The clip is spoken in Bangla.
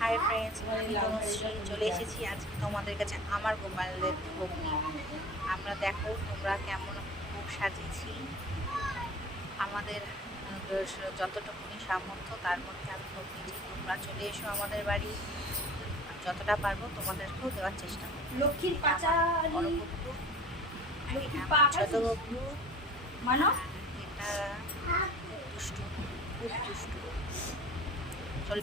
হাই ফ্রেন্ডস, চলে এসেছি আজকে তোমাদের কাছে আমার গোপালের ভোগ নিয়ে। আমরা দেখো তোমরা কেমন ভোগ সাজিয়েছি। আমাদের যতটুকুনি সামর্থ্য তার মধ্যে আমি ভোগ দিয়েছি। তোমরা চলে এসো আমাদের বাড়ি, যতটা পারবো তোমাদেরকেও দেওয়ার চেষ্টা করবো। লক্ষ্মীর পাচারি ছোট বকু মানো এটা দুষ্টু, খুব দুষ্টু। চল